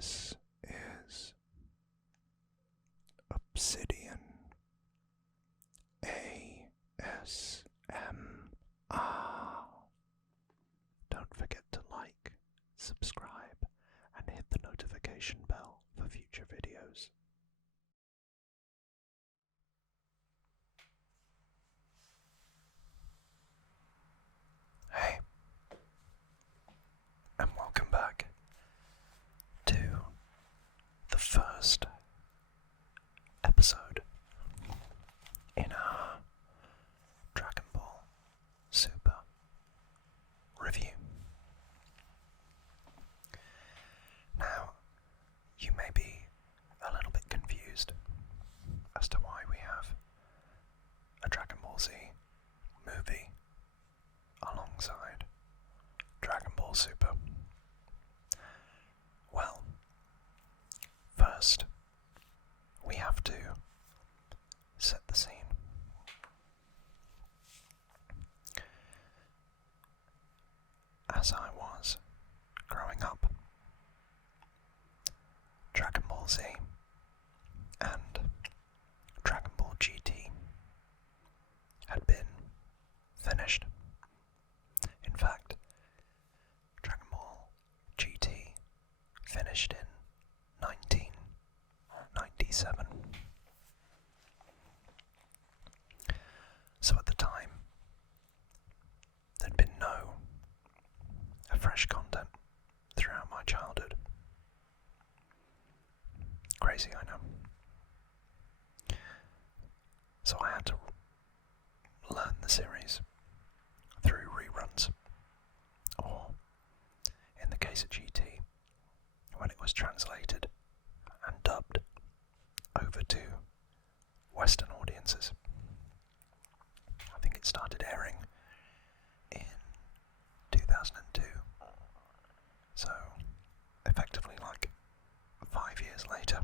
This is Obsidian ASMR. Don't forget to like, subscribe, and hit the notification bell for future videos. Hey, and welcome back to the first episode in our Dragon Ball Super review. Now, you may be a little bit confused as to why we have a Dragon Ball Z movie alongside Dragon Ball Super. Well, first, we have to set the scene. As I was growing up, Dragon Ball Z and Dragon Ball GT had been finished. In fact, Dragon Ball GT finished in 1997. So at the time, there'd been no fresh content throughout my childhood. Crazy, I know. So I had to learn the series through reruns, or in the case of GT, when it was translated and dubbed over to Western audiences. I think it started airing in 2002, so effectively like 5 years later.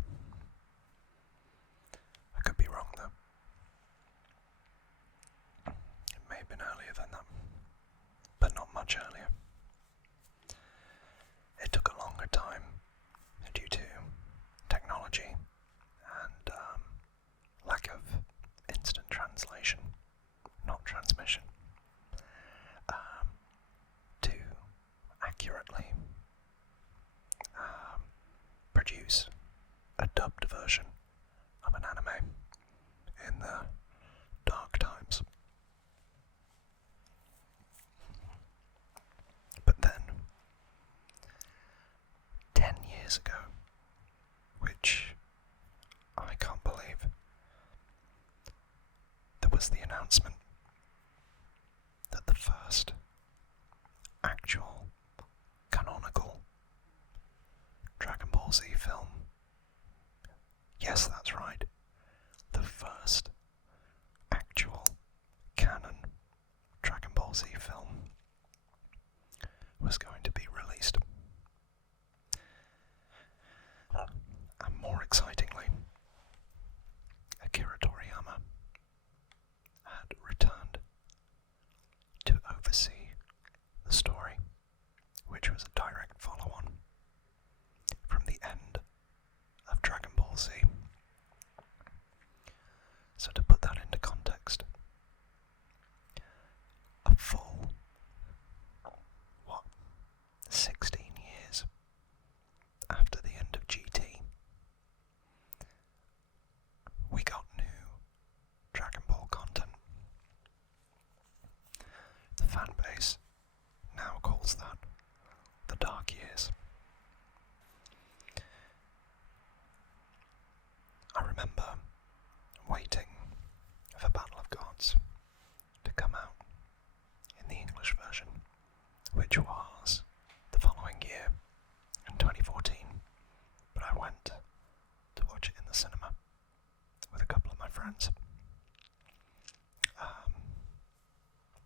I could be wrong though. It may have been earlier than that, but not much earlier. It took a longer time due to technology and lack of instant translation, not transmission, to accurately produce a dubbed version of an anime in the dark times. But then, 10 years ago, which I can't believe, there was the announcement that the first actual canonical Dragon Ball Z film, yes, that's right, the first actual canon Dragon Ball Z film was going to be released. And more excitingly, Akira Toriyama had returned to oversee the story, which was a direct follow-on from the end of Dragon Ball Z. So to put that into context, a full, 16 years after the end of GT, we got new Dragon Ball content. The fan base now calls that the Dark Years. I remember waiting for Battle of Gods to come out in the English version, which was the following year, in 2014, but I went to watch it in the cinema with a couple of my friends,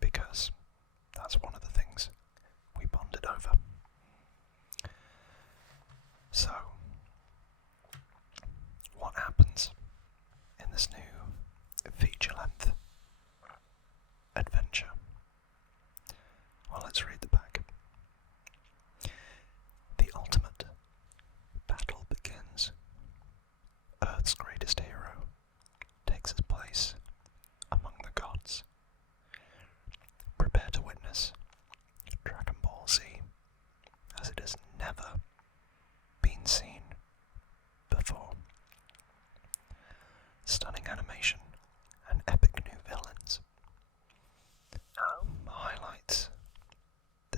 because that's one of the things we bonded over. So, what happens in this new feature-length adventure? Well, let's read the back. The ultimate battle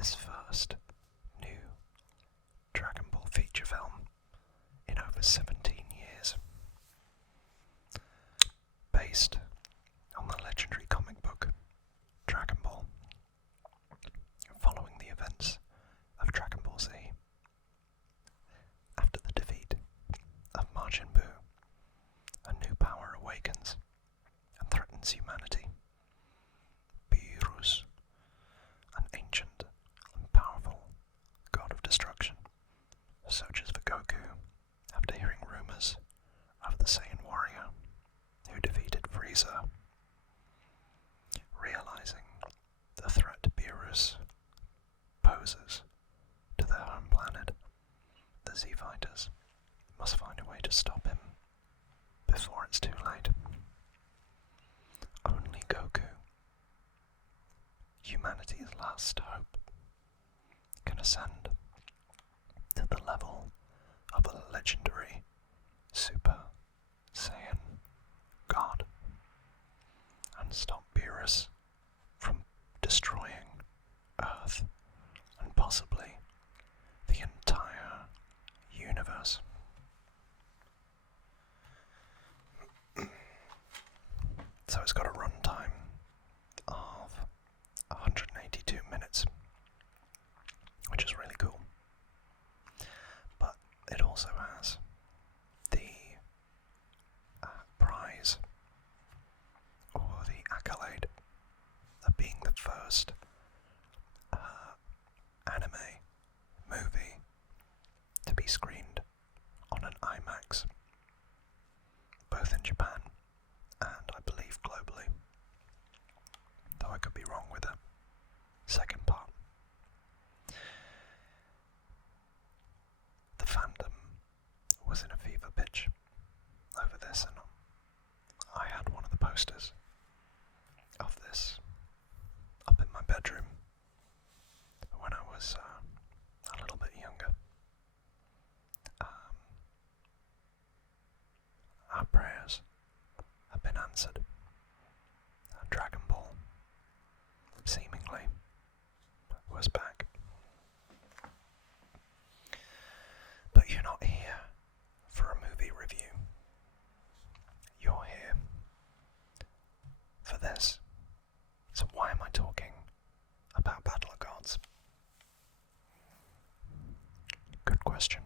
this first new Dragon Ball feature film in over 17 years. Based on the legendary comic book Dragon Ball, following the events of Dragon Ball Z. After the defeat of Majin Buu, a new power awakens and threatens humanity. Beerus, an ancient and powerful god of destruction, searches for Goku after hearing rumors of the Saiyan warrior who defeated Frieza. Realizing the threat Beerus poses to their home planet, the Z Fighters must find a way to stop him before it's too late. Only Goku, humanity's last hope, can ascend to the level of a legendary Super Saiyan God and stop Beerus from destroying Earth and possibly the entire universe. So it's got a runtime of 182 minutes, which is really cool. But it also has the prize, or the accolade, of being the first anime movie to be screened on an IMAX, both in Japan and I believe globally, though I could be wrong with the second part. The fandom was in a fever pitch over this, and I had one of the posters of this up in my bedroom when I was a little bit younger. Our prayers have been answered, and Dragon Ball seemingly was back. But you're not here for a movie review. You're here for this. So why am I talking about Battle of Gods? Good question.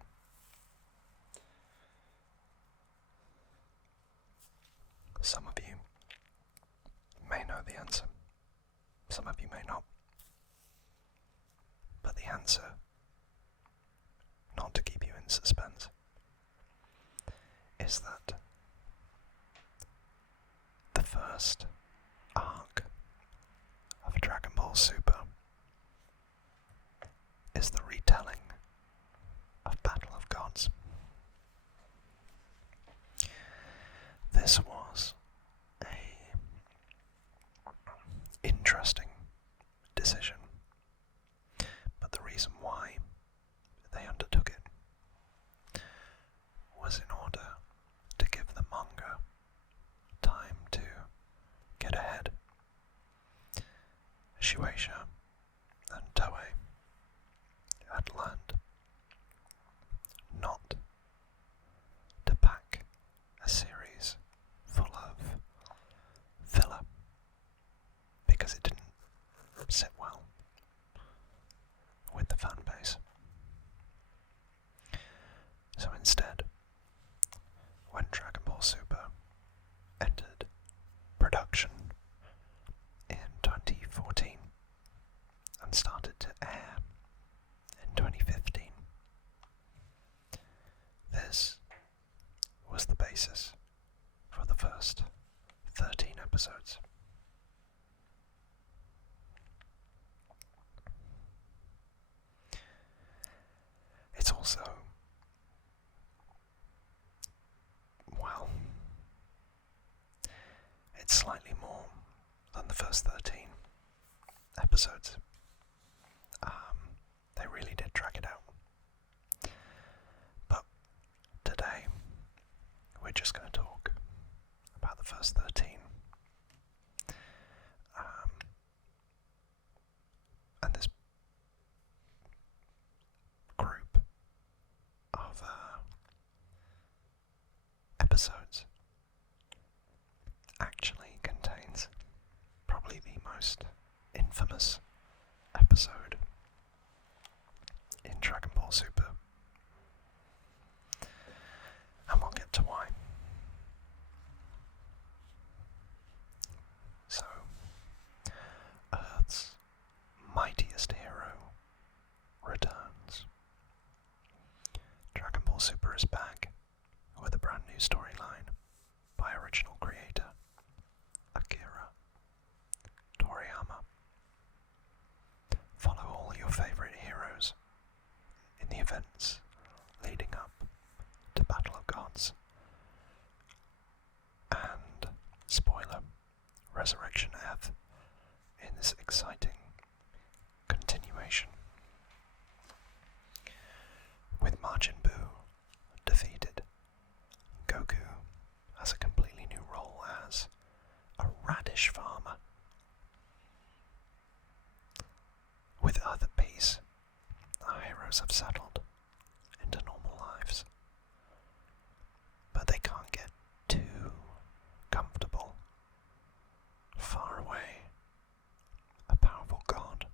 Some of you may know the answer. Some of you may not. But the answer, not to keep you in suspense, is that the first arc of Dragon Ball Super is the retelling of Battle of Gods. This was a interesting decision, but the reason why they undertook it was in order to give the manga time to get ahead. Shueisha and Toei had learned not to pack a series full of filler because it didn't sit well with the fan base. So instead, when Dragon Ball Super entered production in 2014 and started to air in 2015, this was the basis for the first 13 episodes. It's also, well, it's slightly more than the first 13 episodes. They really did drag it out. But today, we're just going to talk about the first 13. And this episodes actually contains probably the most infamous episode in Dragon Ball Super. And we'll get to why. So, Earth's mightiest hero returns. Dragon Ball Super is back with a brand new storyline by original creator Akira Toriyama. Follow all your favourite heroes in the events leading up to Battle of Gods and, spoiler, Resurrection F in this exciting continuation. With Majin Buu defeated, Goku has a completely new role as a radish farmer. With Earth at peace, our heroes have settled into normal lives. But they can't get too comfortable. Far away, a powerful god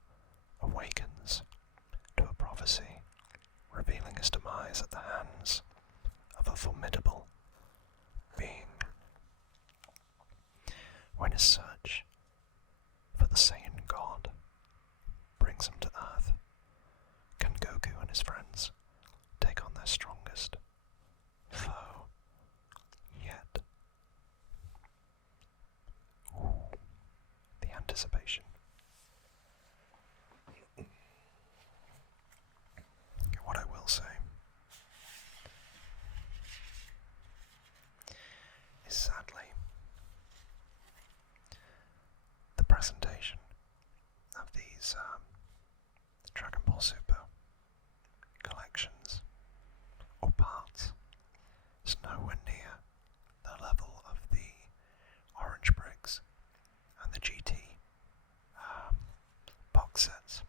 awakens to a prophecy revealing his demise at the hands of a formidable being. When his search for the Saiyan god brings him to Earth, can Goku and his friends take on their strongest foe yet? Ooh, the anticipation. What I will say is, sadly, the presentation of these Dragon Ball Super collections or parts is nowhere near the level of the Orange Bricks and the GT box sets.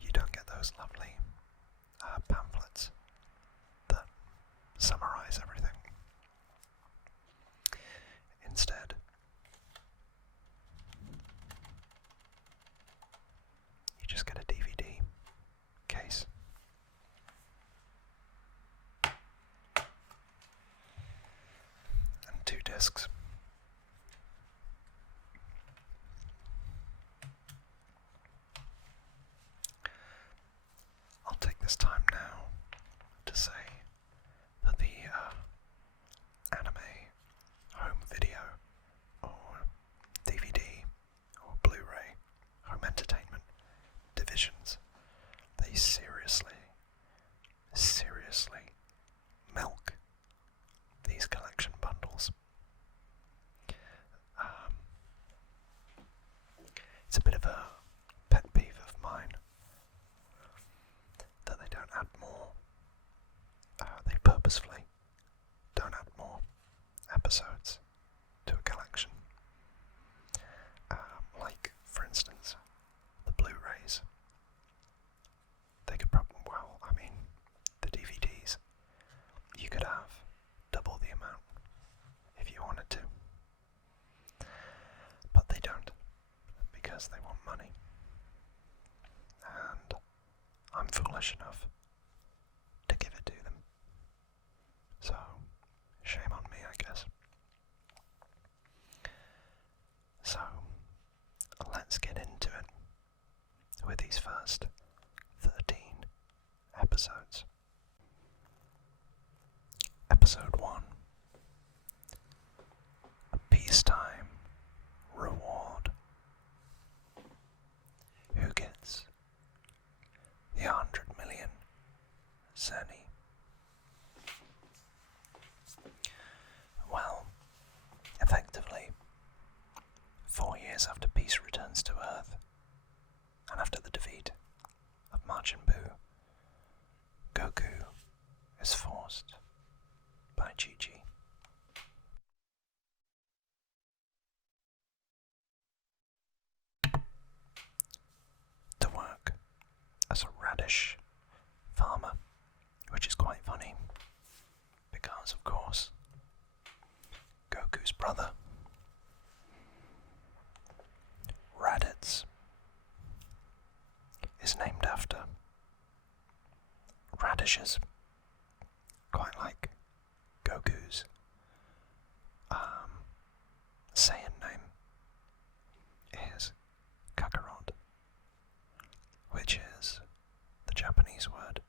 You don't get those lovely pamphlets that summarize everything. Instead, you just get a DVD case. And 2 discs. I'll take this time now to say that the anime home video or DVD or Blu-ray home entertainment divisions, they seriously milk these collection bundles. It's a bit of a pet peeve of mine that they don't add more. They purposefully don't add more episodes to a collection. Like, for instance, the Blu-rays. They could probably, the DVDs, you could have double the amount if you wanted to. But they don't, because they want money. And I'm foolish enough to give it to them. So, shame on me, I guess. So, let's get into it with these first 13 episodes. Episode 1. A peacetime reward. Who gets the 100 million Zeni? Well, effectively, 4 years after peace returns to Earth, and after the defeat of Majin Buu, Goku is forced by Chi-Chi to work as a radish farmer, which is quite funny because, of course, brother, Raditz, is named after radishes, quite like Goku's Saiyan name is Kakarot, which is the Japanese word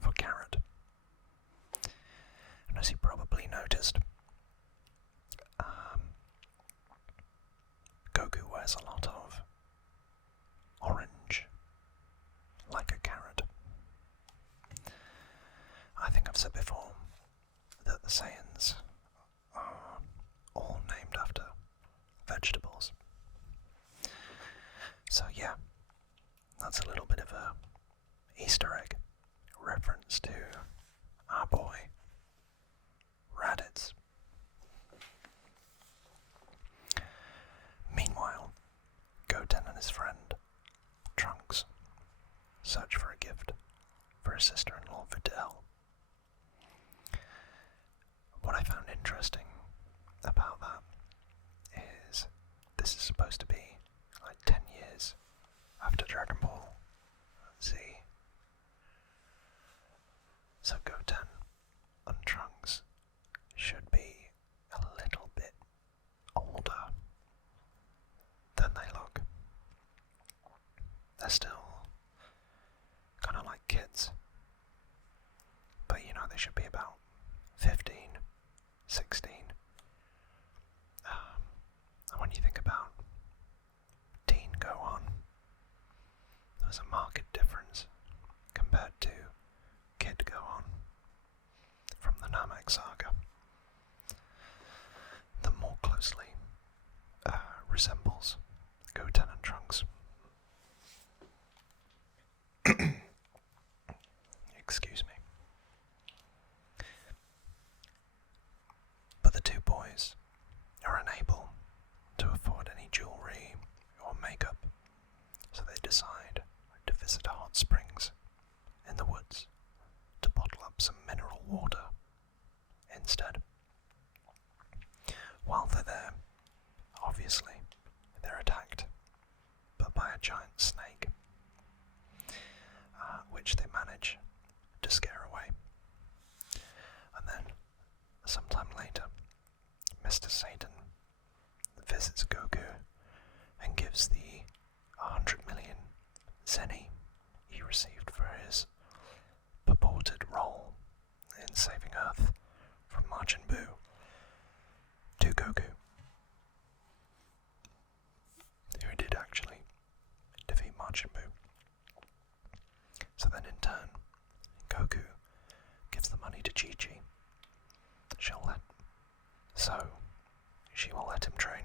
for carrot. And as you probably noticed, Goku wears a lot of orange, like a carrot. I think I've said before that the Saiyans are all named after vegetables. So yeah, that's a little bit of a Easter egg reference to our boy, Raditz. Meanwhile, Goten and his friend, Trunks, search for a gift for his sister-in-law Videl. What I found interesting about that is this is supposed to be like 10 years after Dragon Ball Z. So Goten and Trunks should be a little bit older than they look. They're still kind of like kids, but you know, they should be about 15, 16. And when you think about Teen Gohan, there's a marked difference compared to Kid Gohan from the Namek Saga. The more closely resembles Goten and Trunks. Excuse me. But the two boys are unable to afford any jewelry or makeup, so they decide to visit a hot springs in the woods to bottle up some mineral water instead. While they're there, obviously, they're attacked, but by a giant snake, which they manage to scare away. And then, sometime later, Mr. Satan visits Goku and gives the 100 million zeni he received for his purported role in saving Earth from Majin Buu to Goku, who did actually defeat Majin Buu. So then in turn, Goku gives the money to Chi-Chi. She will let him train.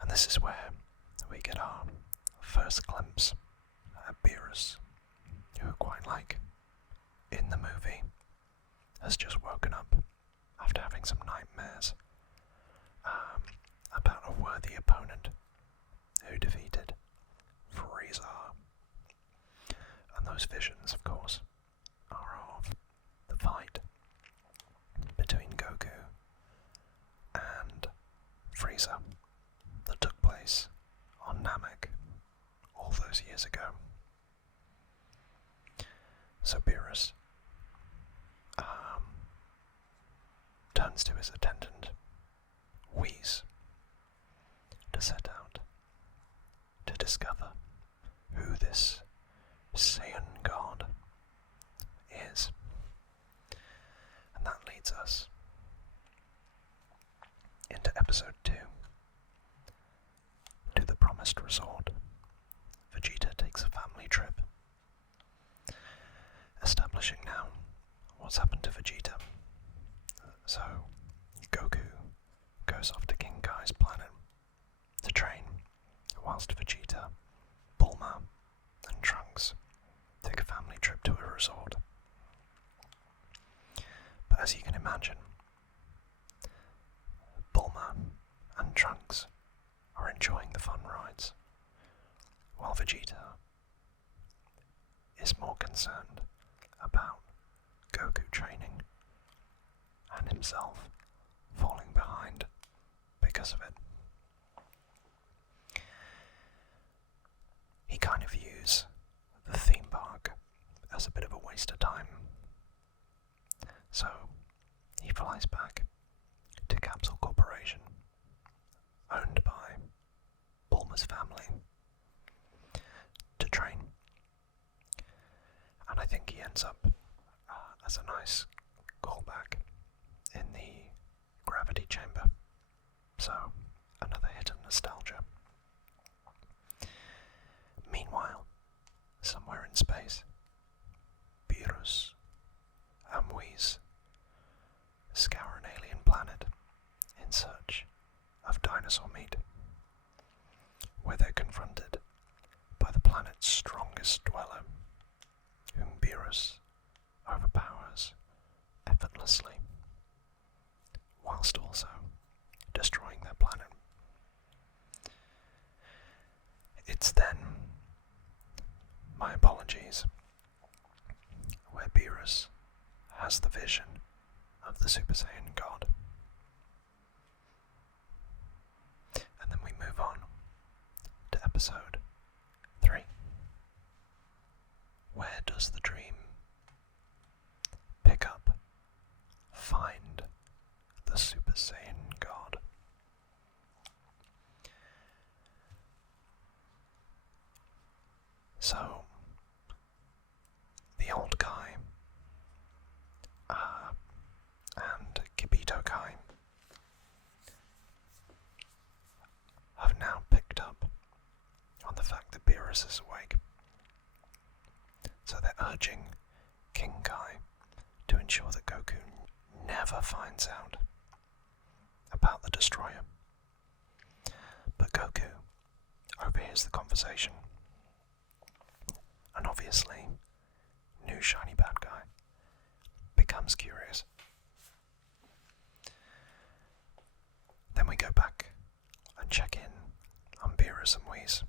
And this is where we get our first glimpse at Beerus, who, quite like in the movie, has just woken up after having some nightmares about a worthy opponent who defeated Frieza. And those visions, of course, are of the fight between Goku and Frieza that took place on Namek all those years ago. So Beerus turns to his attendant, Whis, to set out to discover who this Saiyan god is. And that leads us into episode 2, to the promised resort. Vegeta takes a family trip, establishing now what's happened to Vegeta. So, Goku goes off to King Kai's planet to train, whilst Vegeta, Bulma, and Trunks take a family trip to a resort. But as you can imagine, Bulma and Trunks are enjoying the fun rides, while Vegeta is more concerned about Goku training and himself because of it. He kind of views the theme park as a bit of a waste of time. So he flies back to Capsule Corporation, owned by Bulma's family, to train. And I think he ends up as a nice callback in the gravity chamber. So, another hit of nostalgia. Meanwhile, somewhere in space, Beerus and Whis scour an alien planet in search of dinosaur meat, where they're confronted by the planet's strongest dweller, whom Beerus overpowers effortlessly, whilst also destroying their planet. It's then, my apologies, where Beerus has the vision of the Super Saiyan God. And then we move on to episode 3. Where does the dream pick up, find the Super Saiyan God? So, the old Kai and Kibito Kai have now picked up on the fact that Beerus is awake. So they're urging King Kai to ensure that Goku never finds out about the Destroyer. But Goku overhears the conversation, and obviously, new shiny bad guy becomes curious. Then we go back and check in on Beerus and Whis,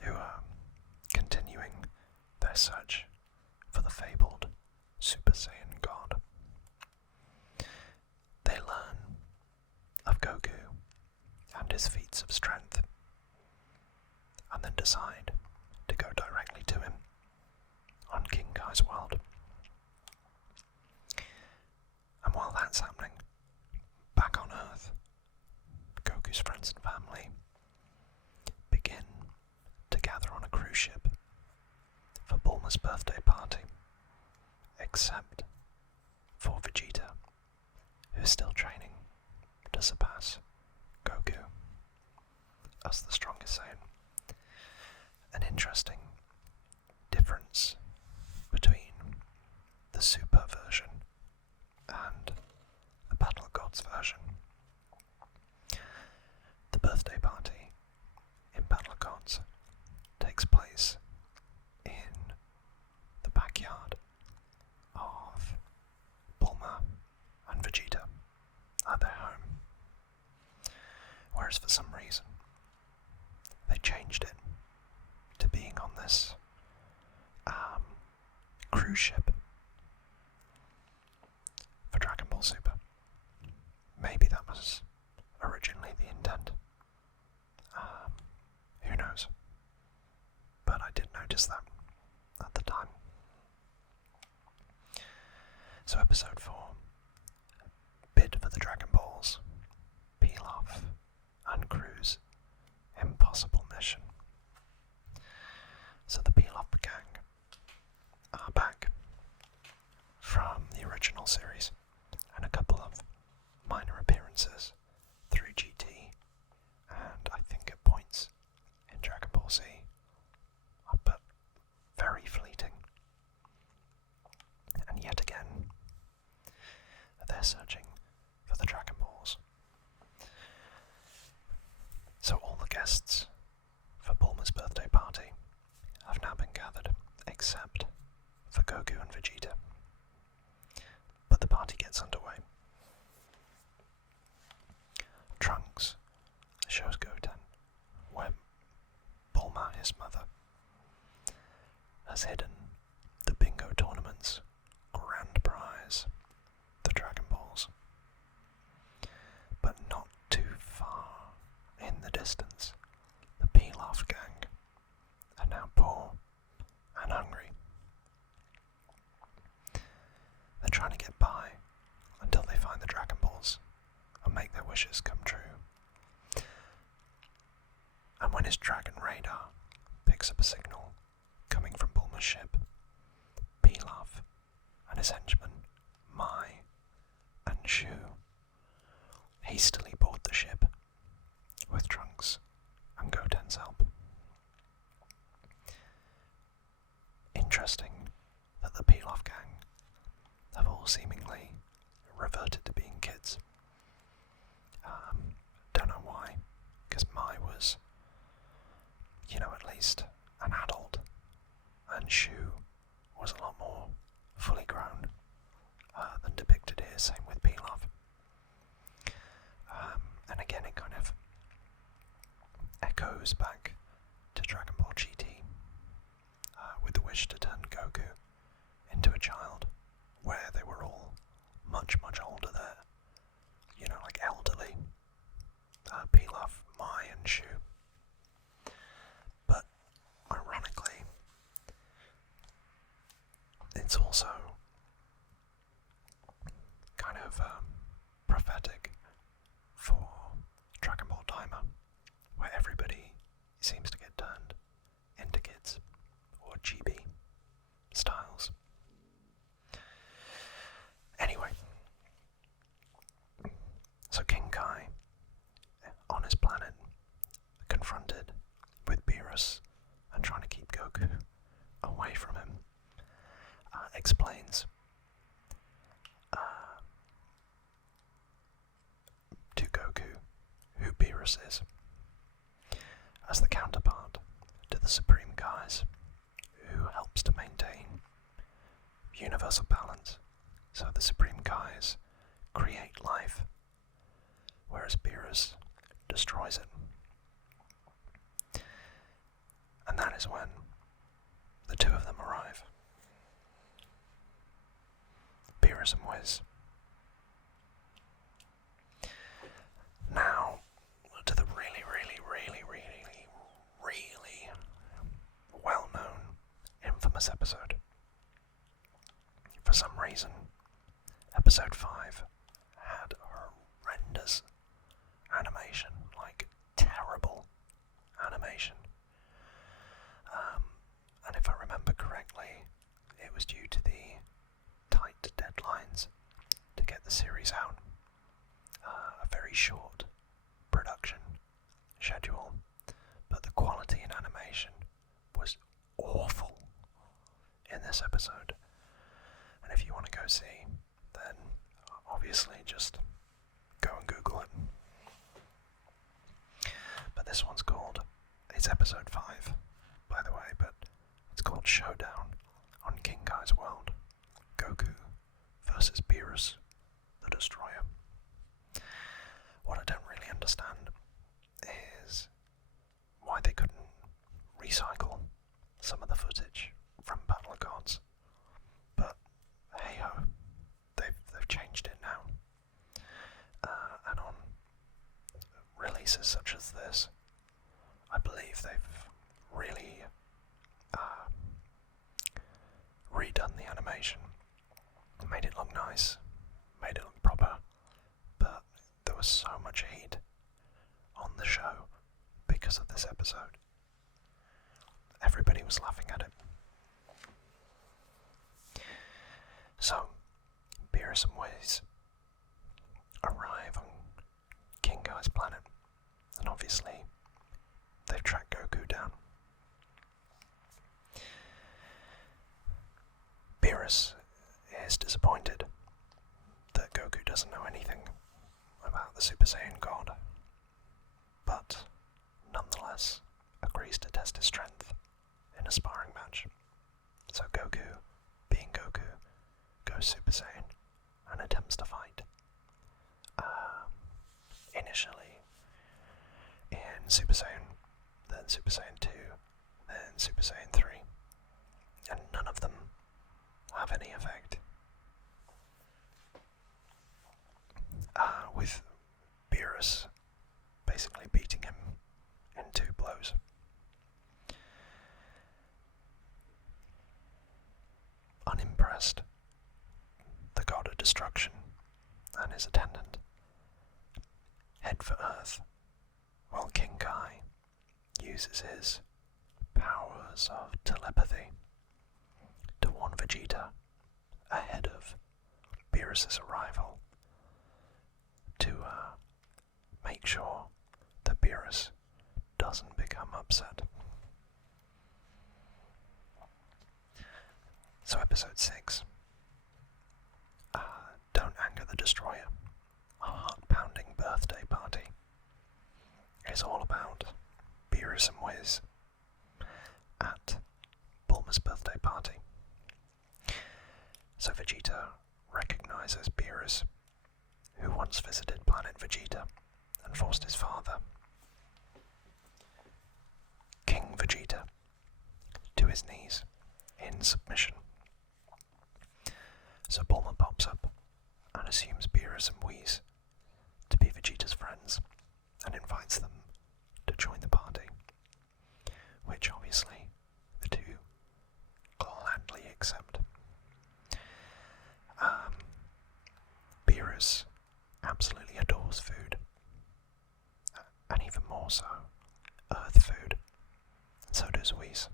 who are continuing their search for the fabled Super Saiyan God. They learn of Goku and his feats of strength, and then decide to go directly to him on King Kai's world. And while that's happening, back on Earth, Goku's friends and family begin to gather on a cruise ship for Bulma's birthday party, except for Vegeta, who's still training to surpass Goku as the strongest Saiyan. An interesting difference between the Super version and the Battle of Gods version. The birthday party in Battle of Gods takes place in the backyard of Bulma and Vegeta at their home, whereas for some reason they changed it to being on this cruise ship for Dragon Ball Super. Maybe that was originally the intent. Who knows? But I did notice that at the time. So episode 4, bid for the Dragon Balls, Pilaf and Crew's impossible mission. So the Pilaf gang are back from the original series, and a couple of minor appearances through GT, and I think at points in Dragon Ball Z, but very fleeting. And yet again, they're searching for the Dragon Balls. So all the guests for Bulma's birthday party have now been gathered, except for Goku and Vegeta. But the party gets underway. Trunks shows Goten where Bulma, his mother, has hidden the bingo tournament's grand prize, the Dragon Balls. But not too distance, the Pilaf gang are now poor and hungry. They're trying to get by until they find the Dragon Balls and make their wishes come true. And when his dragon radar picks up a signal coming from Bulma's ship, Pilaf and his henchmen, Mai and Shu, hastily board the ship with Trunks and Goten's help. Interesting that the Pilaf gang have all seemingly reverted to being kids. Don't know why, because Mai was, at least an adult, and Shu was a lot more fully grown than depicted here, same with Pilaf. And again, it kind of echoes back to Dragon Ball GT, with the wish to turn Goku into a child, where they were all much, much older there. Like elderly. Pilaf, Mai and Shu. But, ironically, it's also kind of prophetic for Dragon Ball Daima, where everybody seems to get turned into kids, or GB styles. Anyway, so King Kai, on his planet, confronted with Beerus and trying to keep Goku away from him, explains to Goku who Beerus is, as the counterpart to the Supreme Kais, who helps to maintain universal balance. So the Supreme Kais create life, whereas Beerus destroys it. And that is when the two of them arrive. Beerus and Whiz. Now, to the really, really, really, really, really well-known, infamous episode. For some reason, episode 5 had horrendous animation, like terrible animation. And if I remember correctly, it was due to the tight deadlines to get the series out. A very short production schedule, but the quality in animation was awful in this episode. And if you want to go see, then obviously just go and Google it. But this one's it's episode 5, by the way, but it's called Showdown on King Kai's World. Goku versus Beerus the Destroyer. What I don't really understand is why they couldn't recycle some of the footage from Battle of Gods. But hey ho, they've changed it now. And on releases such as this, I believe they've really redone the animation, made it look nice, made it look proper, but there was so much heat on the show because of this episode. Everybody was laughing at it. So, Beerus and Whiz arrive on King Kai's planet, and obviously they've tracked Goku down. Beerus is disappointed that Goku doesn't know anything about the Super Saiyan God, but nonetheless agrees to test his strength in a sparring match. So Goku, being Goku, goes Super Saiyan and attempts to fight. Initially in Super Saiyan, then Super Saiyan 2, then Super Saiyan 3, and none of them have any effect. With Beerus basically beating him unimpressed, the god of destruction and his attendant head for Earth, while King Kai uses his powers of telepathy to warn Vegeta ahead of Beerus's arrival to make sure that Beerus doesn't become upset. So episode 6, Don't Anger the Destroyer, a heart-pounding birthday party, is all about Beerus and Whiz at Bulma's birthday party. So Vegeta recognises Beerus, who once visited planet Vegeta and forced his father, King Vegeta, to his knees in submission. So Bulma pops up and assumes Beerus and Whis to be Vegeta's friends and invites them to join the party, which obviously the two gladly accept. Beerus absolutely adores food, and even more so, Earth food, and so does Whis.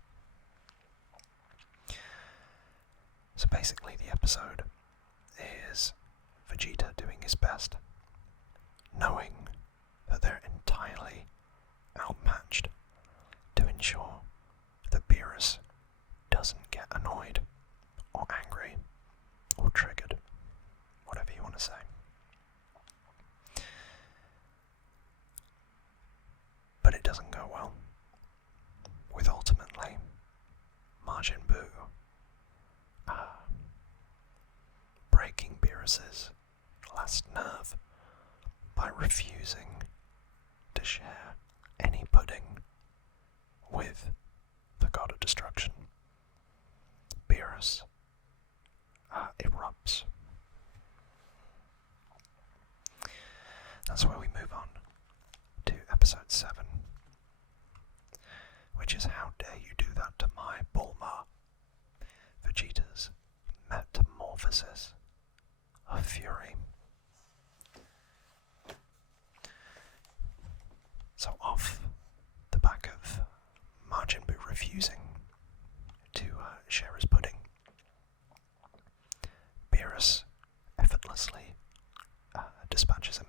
So basically the episode is Vegeta doing his best, knowing that they're entirely outmatched, to ensure that Beerus doesn't get annoyed or angry or triggered, whatever you want to say. But it doesn't go well, with ultimately Majin Buu breaking Beerus's last nerve by refusing to share any pudding with the god of destruction. Beerus erupts. That's where we move on to episode 7, which is How Dare You Do That to My Bulma? Vegeta's Metamorphosis of Fury. So off the back of Majin Buu refusing to share his pudding, Beerus effortlessly dispatches him.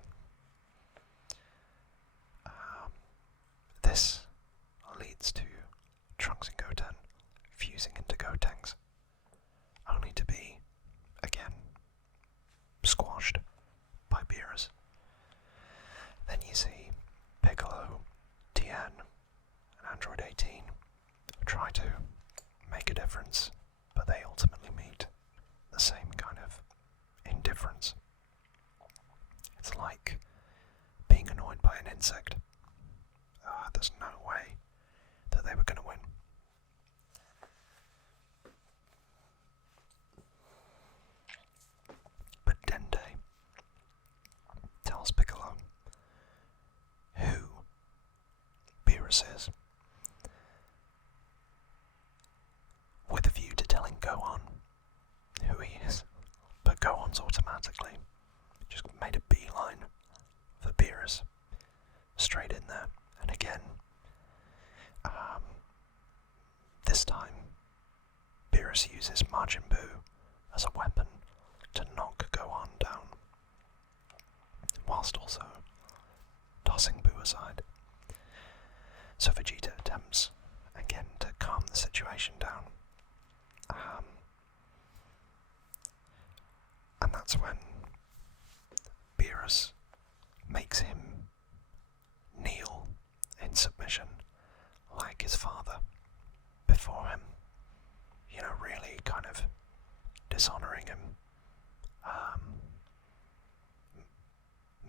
This leads to Trunks and Goten fusing into Gotenks, only to be, again, squashed by Beerus. Then you see Piccolo, Tien, and Android 18 try to make a difference, but they ultimately meet the same kind of indifference. It's like being annoyed by an insect. There's no way that they were going to win. But Dende tells Piccolo who Beerus is, with a view to telling Gohan who he is. But Gohan's automatically just made a beeline for Beerus, straight in there. And again, this time, Beerus uses Majin Buu as a weapon to knock Gohan down, whilst also tossing Buu aside. So Vegeta attempts again to calm the situation down. And that's when Beerus makes him kneel in submission like his father before him, really kind of dishonouring him,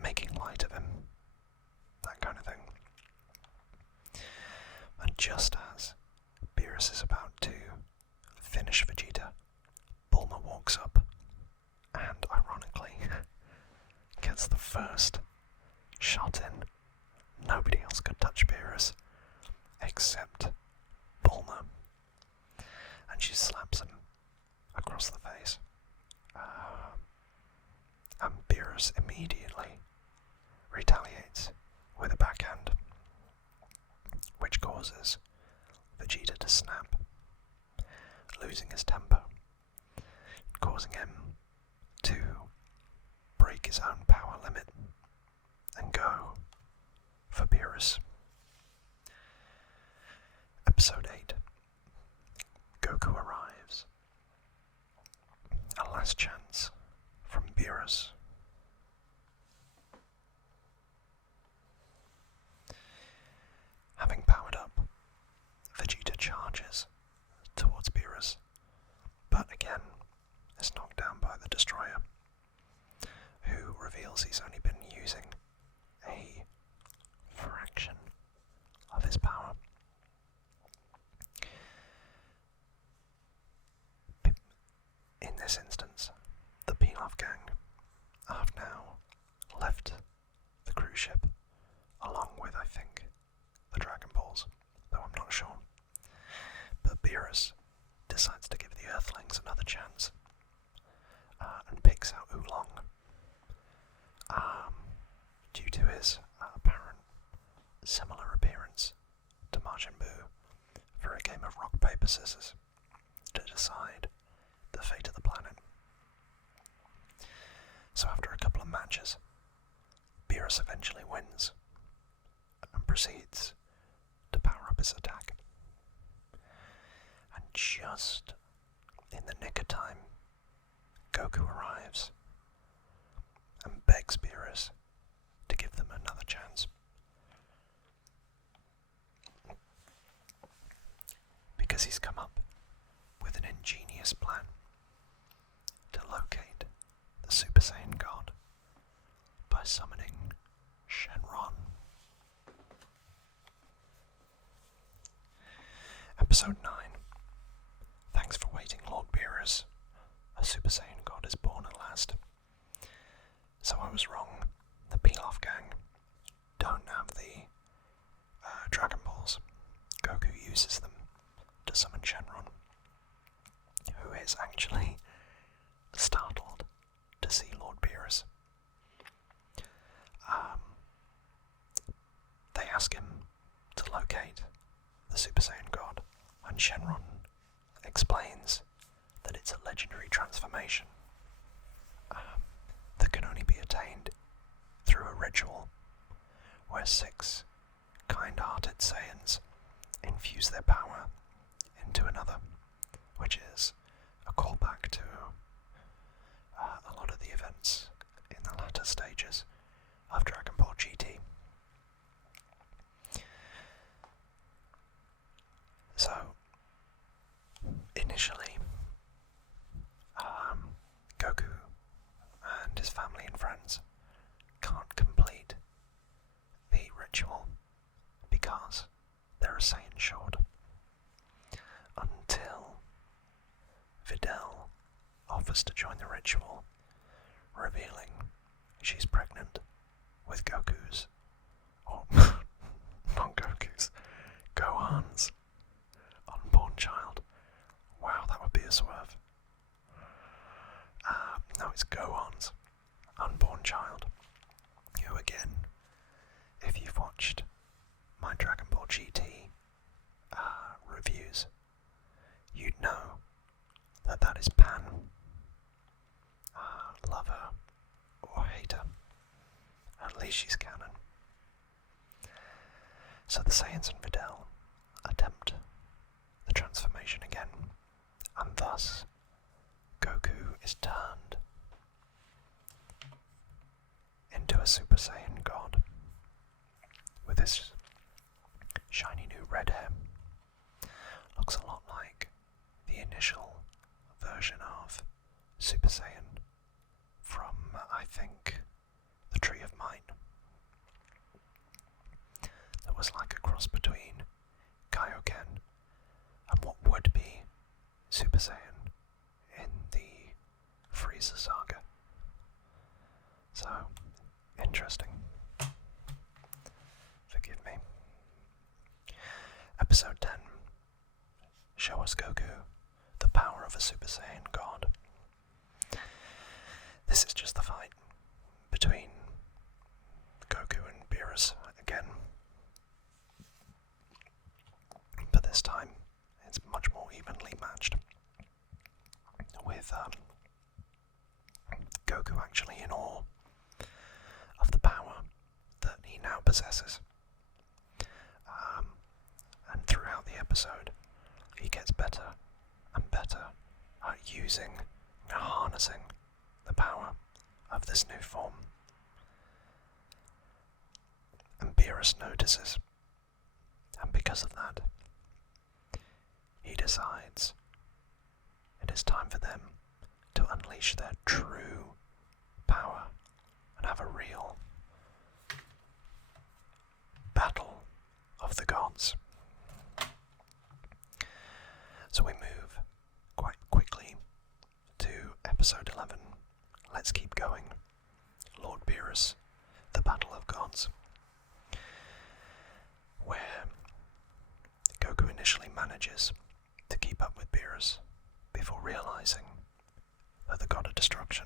making light of him, that kind of thing. And just as Beerus is about to finish Vegeta, Bulma walks up and, ironically, gets the first shot in. Nobody else could touch Beerus except Bulma, and she slaps him across the Beerus immediately retaliates with a backhand, which causes Vegeta to snap, losing his temper, causing him to break his own power limit and go for Beerus. Episode 8. Goku arrives. A last chance from Beerus. Having powered up, Vegeta charges towards Beerus, but again is knocked down by the Destroyer, who reveals he's only been using a fraction of his power. In this instance, the Pilaf gang have now left the cruise ship, along with, I think, the Dragon Balls, though I'm not sure. But Beerus decides to give the Earthlings another chance, and picks out Oolong, due to his apparent similar appearance to Majin Buu, for a game of rock, paper, scissors to decide the fate of the planet. So after a couple of matches, Beerus eventually wins and proceeds to power up his attack. And just in the nick of time, Goku arrives and begs Beerus to give them another chance. Because he's come up with an ingenious plan to locate the Super Saiyan God by summoning Shenron. Episode 9. Thanks for waiting, Lord Beerus. A Super Saiyan God is born at last. So I was wrong. The Pilaf gang don't have the Dragon Balls. Goku uses them to summon Shenron, who is actually startled to see Lord Beerus. They ask him to locate the Super Saiyan God, and Shenron explains that it's a legendary transformation that can only be attained through a ritual where 6 kind-hearted Saiyans infuse their power into another, which is a callback to a lot of the events in the latter stages of Dragon Ball GT. So, initially, Goku and his family and friends can't complete the ritual because they're a Saiyan short, until Videl offers to join the ritual, revealing she's pregnant with Goku's, or not Goku's, Gohan's unborn child. Wow, that would be a swerve. No, it's Gohan's unborn child, who again, if you've watched my Dragon Ball GT reviews, you'd know that that is Pan. Lover or hater. At least she's canon. So the Saiyans and Videl attempt the transformation again, and thus Goku is turned into a Super Saiyan God with his shiny new red hair. Looks a lot like the initial version of Super Saiyan from, I think, the Tree of Might. That was like a cross between Kaioken and what would be Super Saiyan in the Frieza saga. So, interesting. Forgive me. Episode 10. Show us Goku, the power of a Super Saiyan God. This is just the fight Beerus again. But this time, it's much more evenly matched, with Goku actually in awe of the power that he now possesses. And throughout the episode, he gets better and better at using and harnessing the power of this new form. And Beerus notices, and because of that, he decides it is time for them to unleash their true power and have a real battle of the gods. So we move quite quickly to episode 11. Let's keep going. Lord Beerus, the Battle of Gods, where Goku initially manages to keep up with Beerus before realizing that the God of Destruction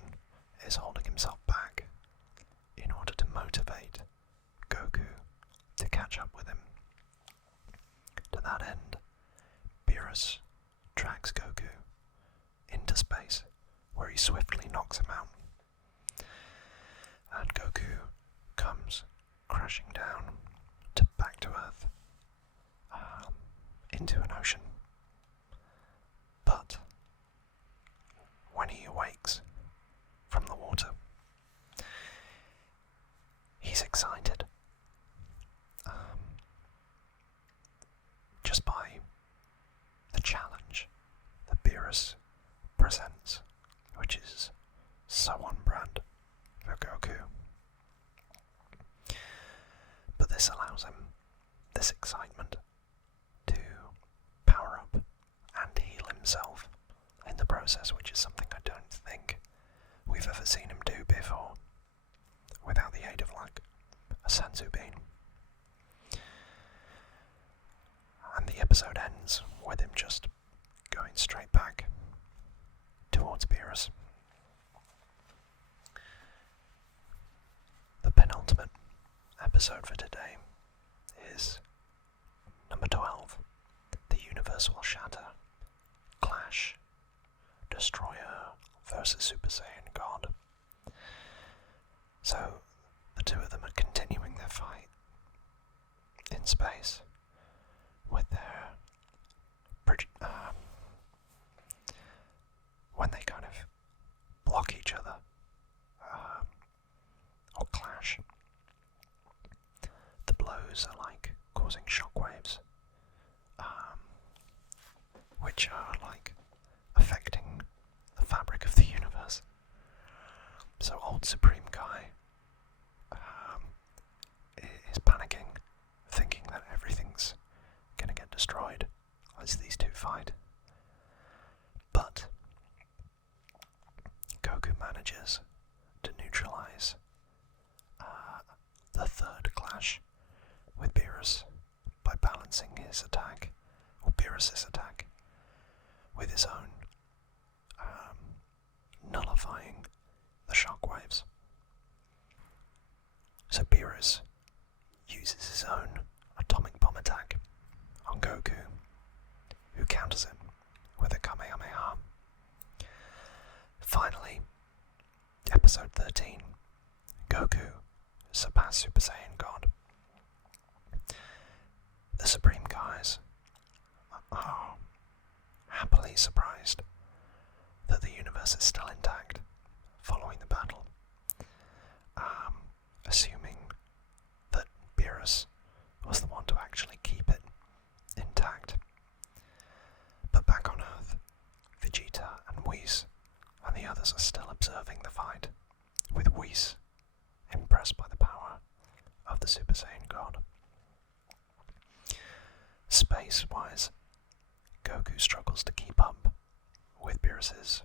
is holding himself back in order to motivate Goku to catch up with him. To that end, Beerus drags Goku into space, where he swiftly knocks him out. And Goku comes crashing down back to Earth, into an ocean. But when he awakes from the water, he's excited just by the challenge that Beerus presents, which is so on brand for Goku. But this allows him this excitement to power up and heal himself in the process, which is something I don't think we've ever seen him do before, without the aid of like a senzu bean. And the episode ends with him just going straight back towards Beerus. The penultimate episode for today is number 12, The Universe Will Shatter, Clash, Destroyer versus Super Saiyan God. So, the two of them are continuing their fight in space with their when they kind of block each other or clash, the blows are like causing shockwaves, which are like affecting the fabric of the universe. So old Supreme Guy is panicking, thinking that everything's gonna get destroyed as these two fight. But Goku manages to neutralize the third clash with Beerus by balancing his attack, or Beerus' attack, with his own, nullifying the shockwaves. So Beerus uses his own atomic bomb attack on Goku, who counters him with a Kamehameha. Finally, episode 13, Goku surpassed Super Saiyan God. The Supreme Guys are happily surprised that the universe is still intact following the battle, assuming that Beerus was the one to actually keep it intact. But back on Earth, Vegeta and Whis and the others are still observing the fight, with Whis impressed by the power of the Super Saiyan God. Space-wise, Goku struggles to keep up with Beerus'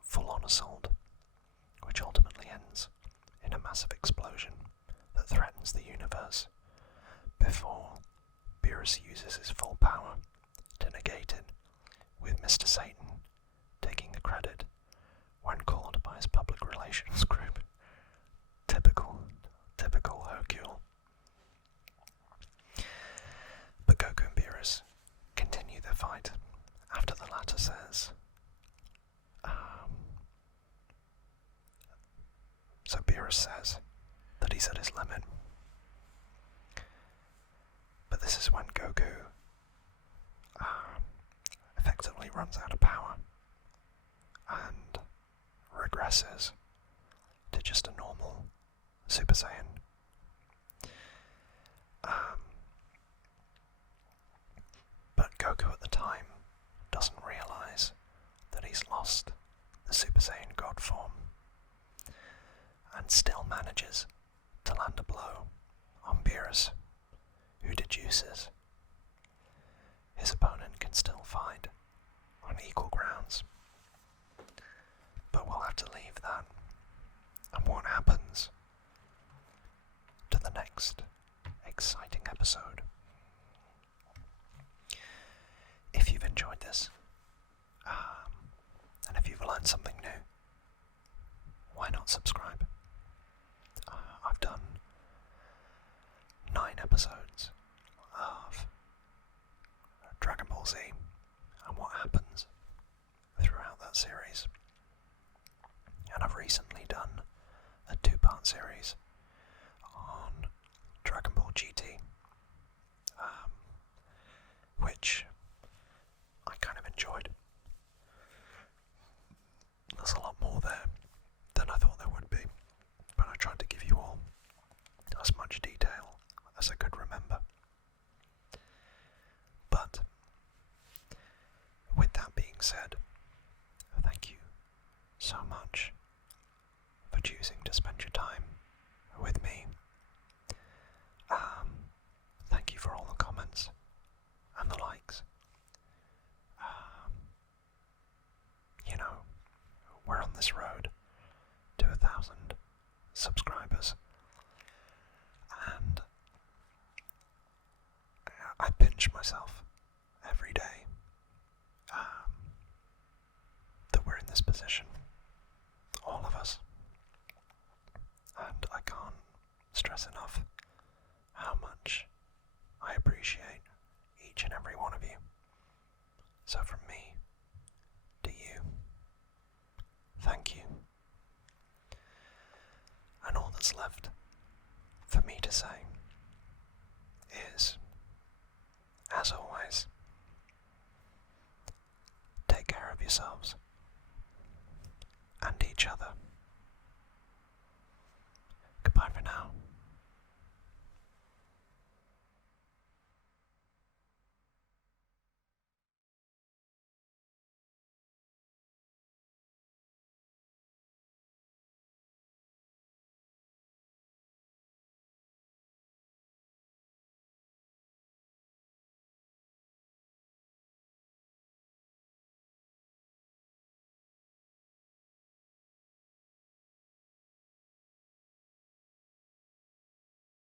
full-on assault, which ultimately ends in a massive explosion that threatens the universe, before Beerus uses his full power to negate it, with Mr. Satan taking the credit when called by his public relations group. Typical Hercule. Beerus says that he's at his limit. But this is when Goku effectively runs out of power and regresses to just a normal Super Saiyan. But Goku at the time doesn't realise that he's lost the Super Saiyan God form and still manages to land a blow on Beerus, who deduces. His opponent can still fight on equal grounds. But we'll have to leave that and what happens to the next exciting episode. If you've enjoyed this, and if you've learned something new, why not subscribe? I've done 9 episodes of Dragon Ball Z and what happens throughout that series. And I've recently done a 2-part series on Dragon Ball GT, which I kind of enjoyed. There's a lot more there than I thought there would be, but I tried to give you all as much detail as I could remember. But with that being said, thank you so much for choosing to spend your time with me. Thank you for all the comments and the likes. We're on this road to 1,000 subscribers, and I pinch myself every day that we're in this position, all of us, and I can't stress enough how much I appreciate each and every one of you. So from me to you, thank you. And all that's left for me to say is, as always, take care of yourselves and each other.